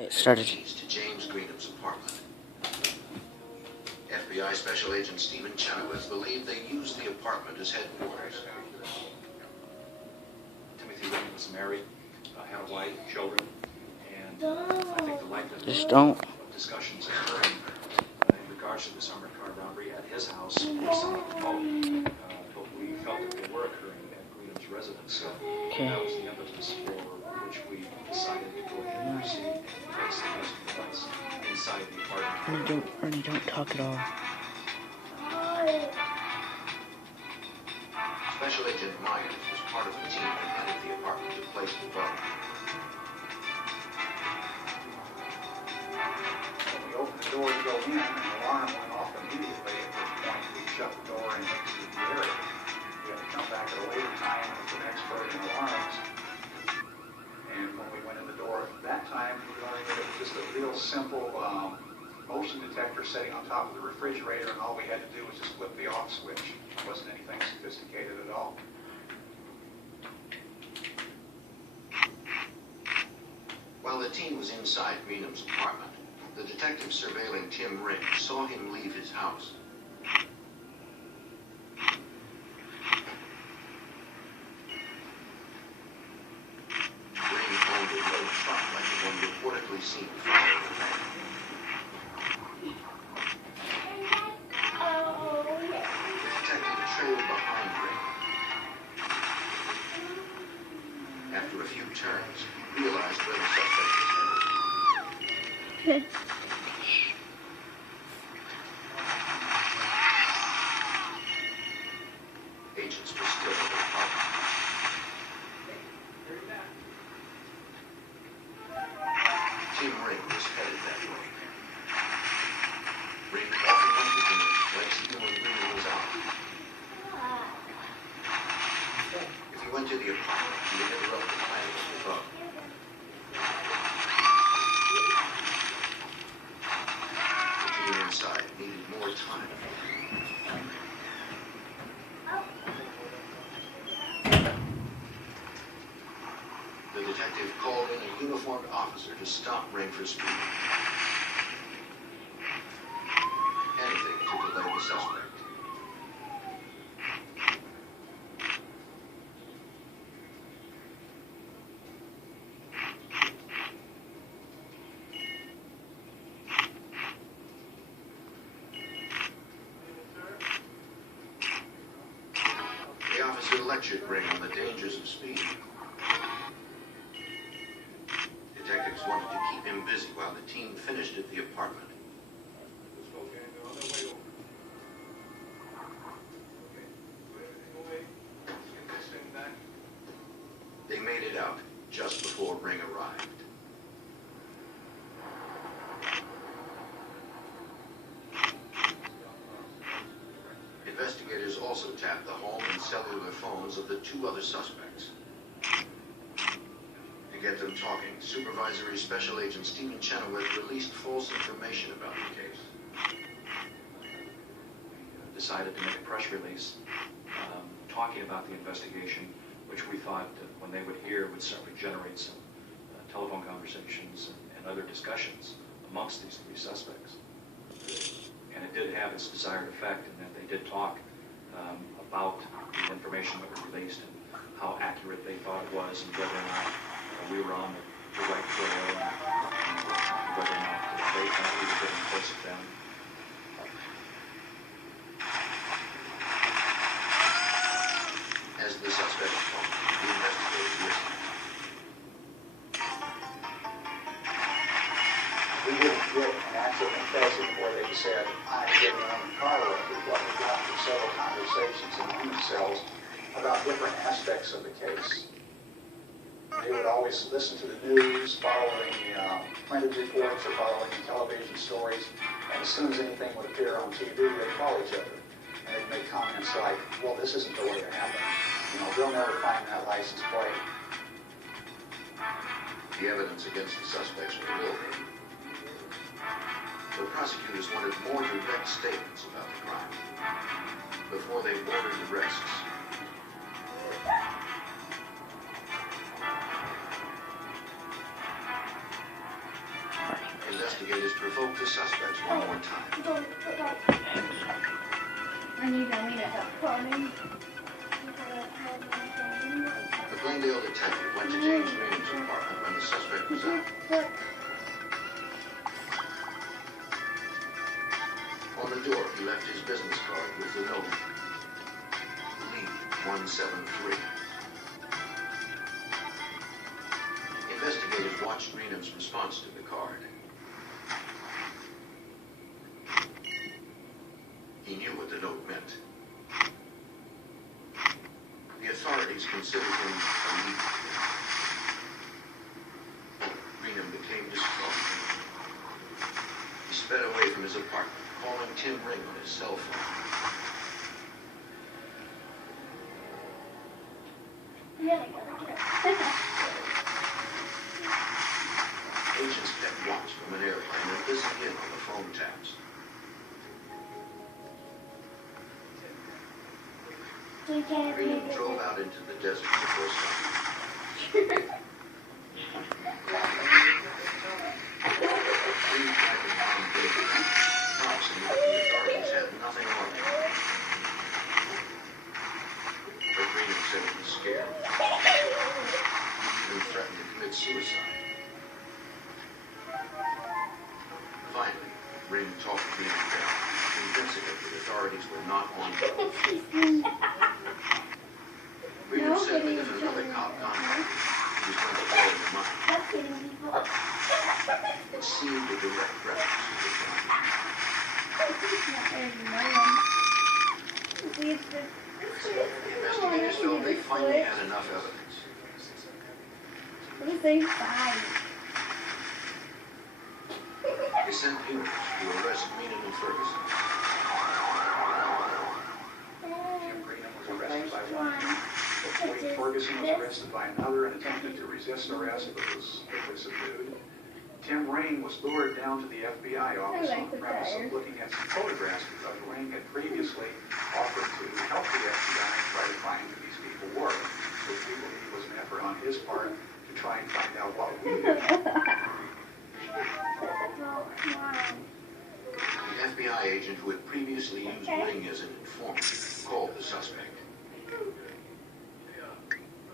It started. Keys to James Greenham's apartment. FBI Special Agent Stephen Chenoweth believed they used the apartment as headquarters. Timothy Greenham was married, had a wife, children, and I think the likelihood Just don't. of discussions occurring in regards to the summer car robbery at his house was somewhat remote, but we felt that they were occurring at Greenham's residence, so that was the impetus for which we decided to go ahead and proceed and place the use of device inside the apartment. Ernie, don't talk at all. Special Agent Myers was part of the team that entered the apartment to place the bomb. When we opened the door to go in, an alarm went off immediately, at which point we shut the door and exited the area. We had to come back at a later time with an expert in alarms. And when we went in the door that time, we learned that it was just a real simple motion detector sitting on top of the refrigerator, and all we had to do was just flip the off switch. It wasn't anything sophisticated at all. While the team was inside Greenham's apartment, the detective surveilling Tim Ring saw him leave his house. Ring owned a road truck like the one reportedly seen following the man. The detective trailed behind Ring. After a few turns, he realized where the suspect was headed. Agents were still in the apartment. Tim Ring was headed that way. Ring often went with him when Stephen Greenham was out. If he went to the apartment, he would interrupt the planning of the above. The team inside needed more time. The detective called in a uniformed officer to stop Ring for speeding. Anything to delay the suspect. The officer lectured Ring on the dangers of speed. Detectives wanted to keep him busy while the team finished at the apartment. They made it out just before Ring arrived. Investigators also tapped the home and cellular phones of the two other suspects. To get them talking, Supervisory Special Agent Stephen Chenoweth released false information about the case. Decided to make a press release talking about the investigation, which we thought when they would hear would certainly generate some telephone conversations and other discussions amongst these three suspects. And it did have its desired effect in that they did talk about the information that was released and how accurate they thought it was and whether or not we were on the right trail and whether or not they thought we were getting close to them. As the suspect talked, the investigators listened. We didn't get an actual confession where they said, I didn't own the car record. What we got were several conversations among themselves about different aspects of the case. They would always listen to the news, following printed reports or following television stories, and as soon as anything would appear on TV, they'd call each other. And they'd make comments like, well, this isn't the way it happened. You know, they'll never find that license plate. The evidence against the suspects was overwhelming. The prosecutors wanted more direct statements about the crime before they ordered arrests. Investigators provoked the suspects one more time. And you don't need it up running. The Glendale detective went to James Greenham's apartment when the suspect was out. On the door, he left his business card with the note, Lead 173. Investigators watched Greenham's response to the card. He knew what the note meant. The authorities considered him a lead. Greenham became distraught. He sped away from his apartment, calling Tim Ring on his cell phone. Yeah, I gotta get Agents kept watch from an airplane and listened in on the phone taps. Greenham drove out into the desert before sunrise. Green tried to calm David, promising that the authorities had nothing on him. But Greenham said he was scared and threatened to commit suicide. Finally, Ring talked Greenham down, convincing him the authorities were not on him. Greenham said that if another cop contacted him, he was going to blow him up. It seemed a direct reference to the crime. The investigators felt they finally had enough evidence. What is they find? They sent humans to arrest Greenham and Ferguson. Tim Greenham was arrested by one. Wade Ferguson was arrested by another and attempted to resist arrest but was quickly subdued. Tim Ring was lured down to the FBI office on the premise of looking at some photographs because Ring had previously offered to help the FBI try to find who these people were, which we believe was an effort on his part to try and find out what we did. The FBI agent who had previously used Ring as an informant called the suspect.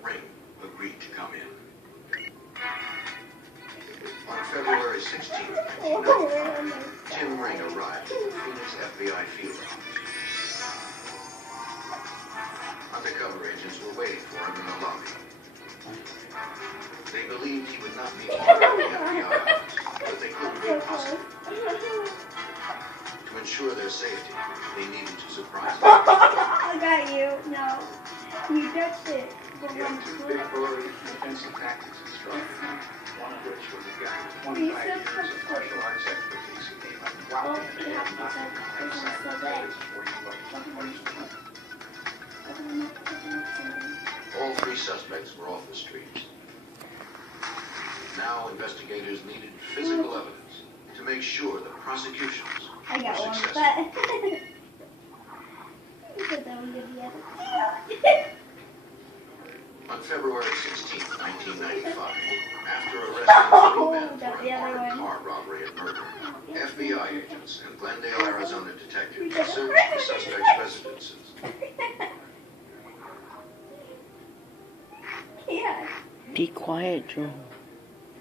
Ring agreed to come in. On February 16, 1995, Tim Ring arrived at the Phoenix FBI field office. Undercover agents were waiting for him in the lobby. They believed he would not be part of the FBI office, but they couldn't be positive. To ensure their safety, they needed to surprise him. I got you. No. You touched it. He had two big burly defensive tactics instructed, one of which was a guy with 25 years of martial arts expertise who came up dropping and had nothing to have sacrifices before you looked All three suspects were off the streets. Now investigators needed physical evidence to make sure the prosecutions I were got one, successful. but put that one together. On February 16, 1995, after arresting Oh, three men got for the an other armed one. car robbery and murder, FBI agents and Glendale, Arizona detectives searched the suspects' residences. Yeah. Be quiet, Joe.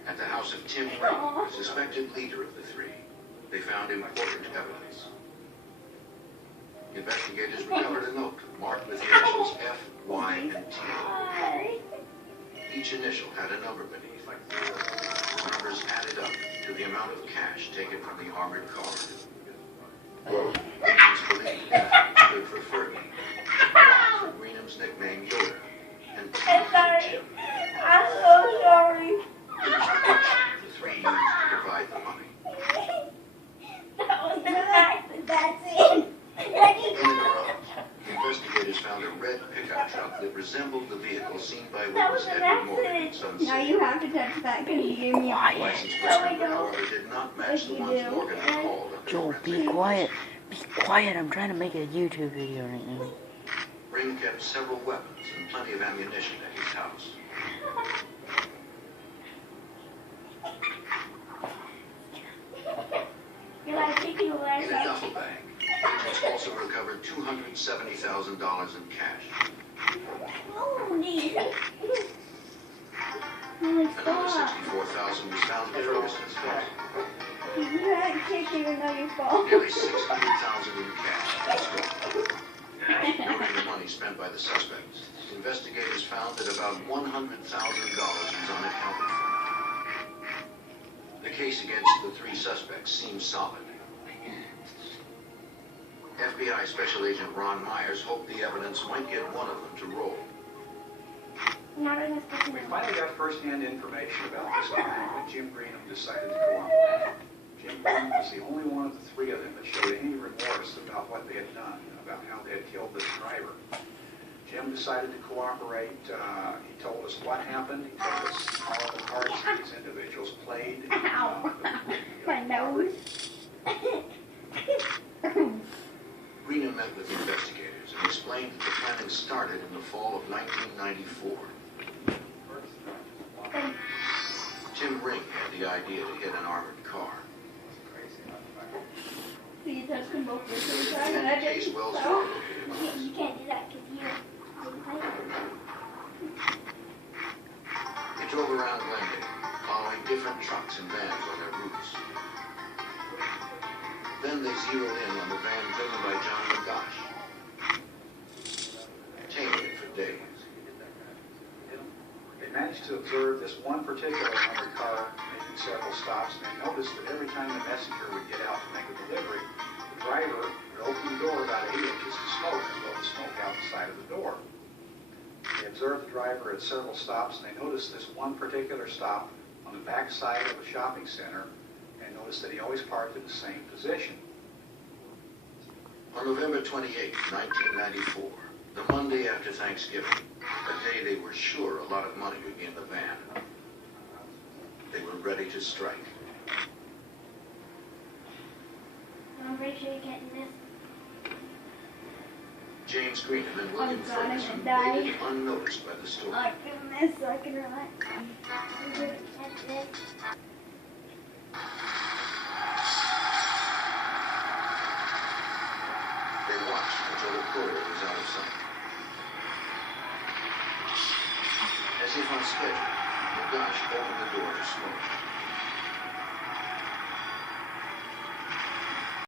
At the house of Tim Ring, the suspected leader of the three, they found important evidence. Investigators recovered a note marked with the initials F, Y, and T. Hi. Each initial had a number beneath. The numbers added up to the amount of cash taken from the armored car. Agents believed F stood for Fergie, Y for Greenham's nickname Yoda, and T I'm for sorry. Tim. I'm so sorry. It was the cash the three used to divide the money. That was an accident. That's it. In the garage, investigators found a red pickup truck that resembled the vehicle seen by That was witness an Edward Morgan in accident. Sun Now City. you have to touch that because you gave me a The license plate No, I number, don't. however, did not match Yes, the you ones do. Morgan had called under Joel, be forensic quiet. Be quiet. I'm trying to make a YouTube video right now. Ring kept several weapons and plenty of ammunition at his house. also recovered $270,000 in cash. Holy. Holy Another fuck. $64,000 was found in Ferguson's house. You can't even know your fault. Nearly $600,000 in cash was gone. Noting the money spent by the suspects, investigators found that about $100,000 was unaccounted for. The case against the three suspects seems solid. FBI Special Agent Ron Myers hoped the evidence might get one of them to roll. Not in this We finally got first-hand information about this crime when Jim Greenham decided to cooperate. Jim Greenham was the only one of the three of them that showed any remorse about what they had done, about how they had killed this driver. Jim decided to cooperate. He told us what happened. He told us all the parts these individuals played. Ow. My nose. Greenham met with investigators and explained that the planning started in the fall of 1994. Jim Ring had the idea to hit an armored car. So you touched them both at the same time And and I in case didn't. Wells So? Fargo hit it. You can't do that because you. They drove around Glendale, following different trucks and vans on their routes. Then they zeroed in on the van driven by John McGosh, tailing it for days. They managed to observe this one particular armored car making several stops, and they noticed that every time the messenger would get out to make a delivery, the driver would open the door about 8 inches to smoke and blow the smoke out the side of the door. They observed the driver at several stops, and they noticed this one particular stop on the back side of a shopping center, and noticed that he always parked in the same position. On November 28, 1994, the Monday after Thanksgiving, a day they were sure a lot of money would be in the van, they were ready to strike. I'm pretty sure you can't do this. James Greenham and William Oh, God, I'm Ferguson gonna die. waited unnoticed by the storm. I'm doing this so I can relax. That's it. They watched until the courier was out of sight. As if on schedule, McGosh opened the door to smoke.